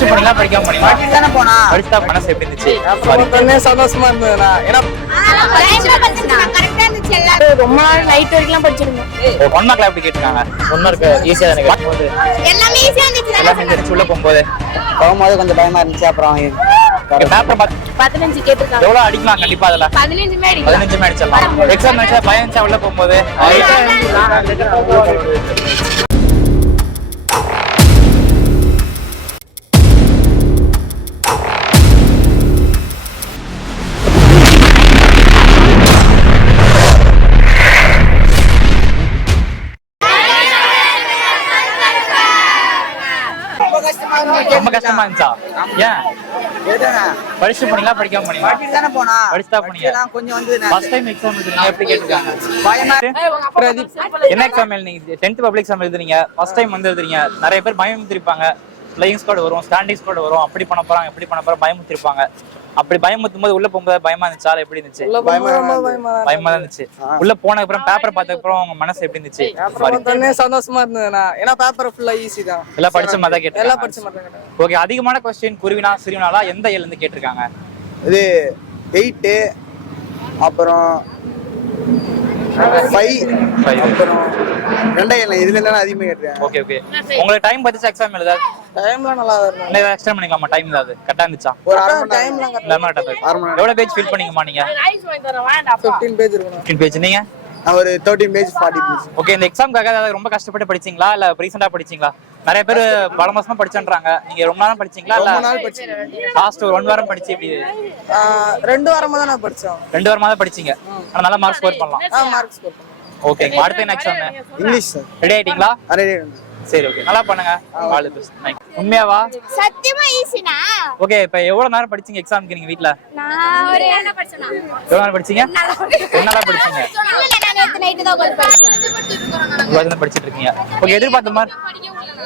படிச்சு போனீங்களா படிக்காம படிச்சுட்டு தானே போனா. படிச்சுட்டா மனசு எப்படி இருந்துச்சு? உடனே சந்தோஷமா இருந்ததுண்ணா. ஏன்னா ரொம்ப நாள் நைட் வரைக்கும் படிச்சிருந்தோம் ஒன் மார்க்ல எப்படி கேட்டிருக்காங்க. ஒன் மார்க் ஈஸியா தானே கேட்கும்போது எல்லாமே ஈஸியா இருந்துச்சு. எல்லாமே தெரிஞ்சு உள்ள போகும்போது. போகும்போது கொஞ்சம் பயமா இருந்துச்சு. அப்புறம் பதினஞ்சு கேட்டிருக்காங்க. எவ்வளவு அடிக்கலாம் கண்டிப்பா அதுல? பதினஞ்சுமே அடிக்கலாம். பதினஞ்சு அடிச்சிடலாம். எக்ஸாம் பயம் இருந்துச்சா உள்ள போகும்போது? ரொம்ப கஷ்டமா இருந்துச்சா? ஏன்? படிச்சு போனீங்களா? படிக்காம போனீங்களா? போனா. படிச்சுட்டா போனீங்க. கொஞ்சம் வந்து ஃபர்ஸ்ட் டைம் எக்ஸாம் எழுதுறீங்க. எப்படி கேட்டிருக்காங்க பயமா பிரதீப் என்ன எக்ஸாம் எழுதுனீங்க? டென்த் பப்ளிக் எக்ஸாம் எழுதுறீங்க. ஃபர்ஸ்ட் டைம் வந்து எழுதுறீங்க. நிறைய பேர் பயமுத்திருப்பாங்க ஃப்ளையிங் ஸ்குவாட் வரும். ஸ்டாண்டிங் ஸ்குவாட் வரும். அப்படி பண்ண போறாங்க இப்படி பண்ண போறாங்க. பயமுத்திருப்பாங்க அப்படி பயமுத்தும் போது உள்ள போகும்போது பயமா இருந்துச்சா. இல்ல எப்படி இருந்துச்சு? பயமா தான் பயமா தான் இருந்துச்சு. உள்ள போனதுக்கு அப்புறம் பேப்பர் பார்த்ததுக்கு அப்புறம் உங்க மனசு எப்படி இருந்துச்சு? சந்தோஷமா இருந்ததுண்ணா. ஏன்னா பேப்பர் ஃபுல்லா ஈஸி தான். எல்லாம் படிச்ச மாதிரி தான் கேட்டு எல்லாம் படிச்ச மாதிரி தான் ஓகே அதிகமான கொஸ்டின் குருவினா சிறுவினாலா எந்த ஏல இருந்து கேட்டிருக்காங்க? இது எயிட்டு அப்புறம். அப்புறம் ரெண்டாயிரம் இதுல இருந்தாலும் அதிகமாக கேட்டிருக்காங்க? ஓகே ஓகே உங்களுக்கு டைம் பார்த்துச்சு எக்ஸாம் எழுத? டைம்லாம் நல்லா எக்ஸ்டெண்ட் பண்ணிக்கலாமா? டைம் ஏதாவது கரெக்டா இருந்துச்சா? ஒரு அரை மணி நேரம். டைம்லாம் இல்ல கரெக்டா. அரை மணி நேரம். எவ்வளவு பேஜ் ஃபில் பண்ணீங்கம்மா நீங்க? ஃபிஃப்டீன் பேஜ் இருக்கணும் 15 பேஜ் நீங்க? நான் ஒரு thirteen page forty page okay இந்த எக்ஸாம்க்காக ஏதாவது ரொம்ப கஷ்டப்பட்டு படிச்சீங்களா? இல்ல ரீசெண்டா படிச்சீங்களா? நிறைய பேர் பல மாசமா படிச்சேன்றாங்க. நீங்க ரொம்ப நேரம் படிச்சீங்களா? இல்ல ரொம்ப நாள் படிச்சேன் லாஸ்ட் ஒரு ஒன் வாரம் படிச்சு இப்படி ஆஹ் ரெண்டு வாரமா தான் நான் படிச்சோம் ரெண்டு வாரமா தான் படிச்சீங்க. ஆனா நல்ல மார்க் ஸ்கோர் பண்ணலாம். ஆ மார்க் ஸ்கோர் ஓகே அடுத்த என்ன எக்ஸாம் இங்கிலீஷ் சார் ரெடி ஆயிட்டீங்களா? அரே சரி ஓகே நல்லா பண்ணுங்க. ஆல் தி பெஸ்ட் உண்மையாவா? சத்தியமா ஈஸினா ஓகே இப்போ எவ்வளவு நேரம் படிச்சீங்க எக்ஸாம்க்கு நீங்க வீட்ல? நான் ஒரு என்ன படிச்சேனா? எவ்வளவு நேரம் படிச்சீங்க? என்னலாம் படிச்சீங்க? நான் நேத்து நைட்டு தான் உட்கார்ந்து படிச்சேன். நேரம் படிச்சிட்டு இருக்கீங்க. ஓகே எதிர்பார்த்த மாதிரி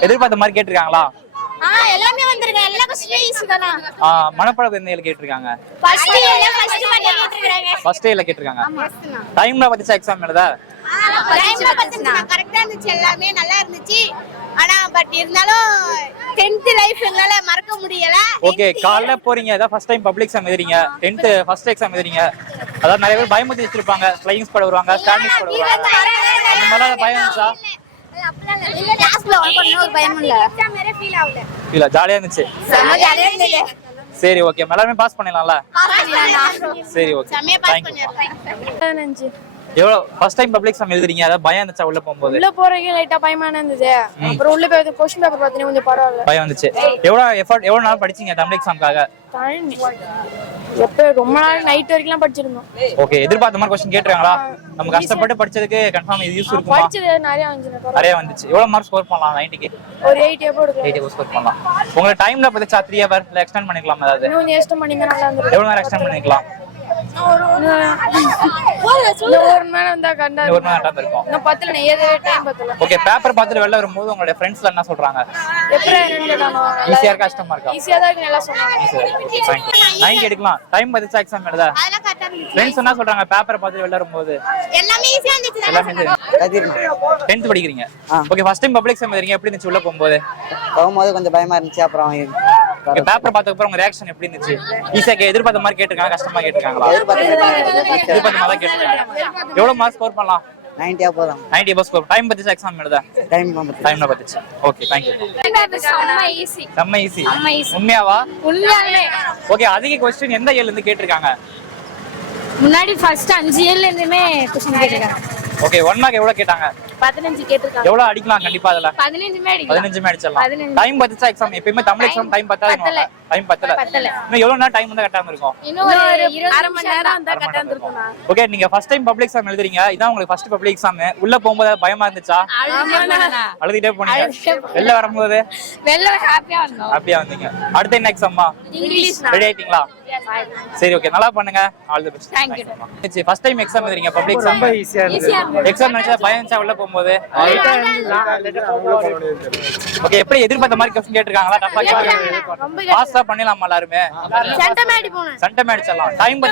எதிர்பார்த்த மாதிரி கேட்டிருக்காங்களா? ஆ எல்லாமே வந்திருங்க எல்லா கொஸ்டினும் ஈஸி தானா? ஆ மனப்பாடம் என்ன கேட்டிருக்காங்க? ஃபர்ஸ்ட் இயர்ல ஃபர்ஸ்ட் பண்ணி கேட்டிருக்காங்க. ஃபர்ஸ்ட் டேல கேட்டிருக்காங்க. டைம்ல பத்திச்சா எக்ஸாம் எழுத? கரெக்டா இருந்துச்சு எல்லாமே நல்லா இருந்துச்சு. ஆனா பட் இருந்தாலும் 10th லைஃப் என்னால மறக்க முடியல. ஓகே காலைல போறீங்க அதான் ஃபர்ஸ்ட் டைம் பப்ளிக் எக்ஸாம் எழுதுறீங்க. டென்த் ஃபர்ஸ்ட் எக்ஸாம் எழுதுறீங்க. அதாவது நிறைய பேர் பயமுத்தி வச்சிருப்பாங்க. ஃப்ளையிங் ஸ்குவாட் வருவாங்க ஸ்டாண்டிங் ஸ்குவாட் வருவாங்க. அந்த மாதிரி பயம் இருந்துச்சா. இல்ல ஜாலியா சரி ஓகே எல்லாருமே பாஸ் பண்ணிடலாம்ல? சரி ஓகே தேங்க்யூ எவ்வளவு ஃபர்ஸ்ட் டைம் பப்ளிக் எக்ஸாம் எழுதுறீங்க? அதாவது பயம் இருந்துச்சா உள்ள போகும்போது? உள்ள போறதுக்கு லைட்டா பயமான இருந்தது அப்புறம் உள்ள போய் கொஸ்டின் பேப்பர் பார்த்தீங்கன்னா கொஞ்சம் பரவாயில்ல. பயம் வந்துச்சு. எவ்வளவு எஃபர்ட் எவ்வளவு நாள் படிச்சீங்க தமிழ் எக்ஸாம்க்காக. எப்ப ரொம்ப நாள் நைட் வரைக்கும் படிச்சிருந்தோம். ஓகே எதிர்பார்த்த மாதிரி கொஸ்டின் கேட்டுருக்காங்களா? நம்ம கஷ்டப்பட்டு படிச்சதுக்கு கன்ஃபார்ம் இது யூஸ் இருக்குமா? படிச்சது நிறைய வந்துச்சு. நிறைய வந்துச்சு. எவ்வளவு மார்க் ஸ்கோர் பண்ணலாம் நைன்டிக்கு ஒரு எயிட் எப்போ எடுக்கலாம் எயிட்டி ஸ்கோர் பண்ணலாம். உங்களுக்கு டைம்ல பத்திச்சா த்ரீ ஹவர் இல்ல எக்ஸ்டெண்ட் பண்ணிக்கலாம் ஏதாவது? இன்னும் எக்ஸ்ட்ரா பண்ணிங்க நல்லா இருந்திருக்கும். எவ்வளவு நேரம் எக்ஸ்டெண்ட் பண்ணிக்கலாம்? ஒரு மணி நேரம் கண்டா ஒரு மணி நேரம் இருக்கும் பத்தல நான் ஏதவே டைம் பத்தல. ஓகே பேப்பர் பார்த்துட்டு வெளில வரும்போது உங்களுடைய ஃப்ரெண்ட்ஸ்ல என்ன சொல்றாங்க? எப்படி ஈஸியா இருக்கா கஷ்டமா இருக்கா? ஈஸியா தான் இருக்கு நல்லா சொன்னாங்க. நைன்டி எடுக்கலாம் டைம் பத்திச்சா எக்ஸாம் எழுத ஃப்ரெண்ட்ஸ் என்ன சொல்றாங்க பேப்பர் பார்த்துட்டு வெளில வரும்போது? எல்லாமே ஈஸியா இருந்துச்சு எல்லாமே கதிர்ண்ணா டென்த் படிக்கிறீங்க. Okay first time public exam எழுதுறீங்க எப்படி இருந்துச்சு உள்ள போகும்போது? போகும்போது கொஞ்சம் பயமா இருந்துச்சு அப்புறம் பேப்பர் பார்த்ததுக்கு உங்க ரியாக்ஷன் எப்படி இருந்துச்சு? ஈஸியா எதிர்பார்த்த மாதிரி கேட்டிருக்காங்க கஷ்டமா கேட்டிருக்காங்களா? எதிர்பார்த்த மாதிரி கேட்டிருக்காங்க எவ்வளவு மார்க் ஸ்கோர் பண்ணலாம்? நைன்டியா போதும் நைன்டி பஸ் ஸ்கோர் டைம் பத்திச்சு எக்ஸாம் எழுத. டைம் டைம்ல பத்திச்சு. ஓகே தேங்க்யூ செம்ம ஈஸி செம்ம ஈஸி செம்ம easy. உண்மையாவா? உண்மையாலுமே ஓகே அதிக கொஸ்டின் எந்த ஏல இருந்து கேட்டிருக்காங்க? முன்னாடி ஃபர்ஸ்ட் அஞ்சு இயர்ல இருந்துமே கொஸ்டின் கேட்டிருக்காங்க. ஓகே ஒன் மார்க் எவ்வளவு கேட்டாங்க? பதினஞ்சு கேட்டிருக்காங்க. எவ்வளவு அடிக்கலாம்? கண்டிப்பா அதுல. பதினஞ்சுமே அடிக்கலாம். பதினஞ்சுமே அடிச்சிடலாம். பதினஞ்சு. டைம் பத்திச்சா எக்ஸாம் எப்பயுமே தமிழ் எக்ஸாம் டைம் பத்தாது. டைம் பத்தல. இன்னும் எவ்வளவு நேரம் டைம் வந்து கட்டாம இருக்கும்? இன்னும் ஒரு அரை மணி நேரம் இருந்தா கரெக்டா இருந்திருக்கும் ஓகே நீங்க ஃபர்ஸ்ட் டைம் பப்ளிக் எக்ஸாம் எழுதுறீங்க. இதான் உங்களுக்கு ஃபர்ஸ்ட் பப்ளிக் எக்ஸாம் உள்ள போகும்போது பயமா இருந்துச்சா? அழுதுட்டே போனீங்க. வெளில வரும்போது? வெளில ஹாப்பியா இருந்தோம் ஹாப்பியா வந்தீங்க. அடுத்து என்ன எக்ஸாம்மா இங்கிலீஷ் ரெடி ஆயிட்டீங்களா? சரி ஓகே நல்லா பண்ணுங்க. All the best Thank you. First time exam எழுதுறீங்க. பப்ளிக் எக்ஸாம் ரொம்ப ஈஸியா இருந்தது. எக்ஸாம் நினைச்சா பயம் இருந்துச்சா உள்ள போகும்போது? ஓகே எப்படி எதிர்பார்த்த மாதிரி கொஸ்டின் கேட்டிருக்காங்களா? டஃபா கேட்டிருக்காங்க பாஸ்டா பண்ணிடலாமா எல்லாருமே? சண்டை அடிச்சிடலாம் டைம்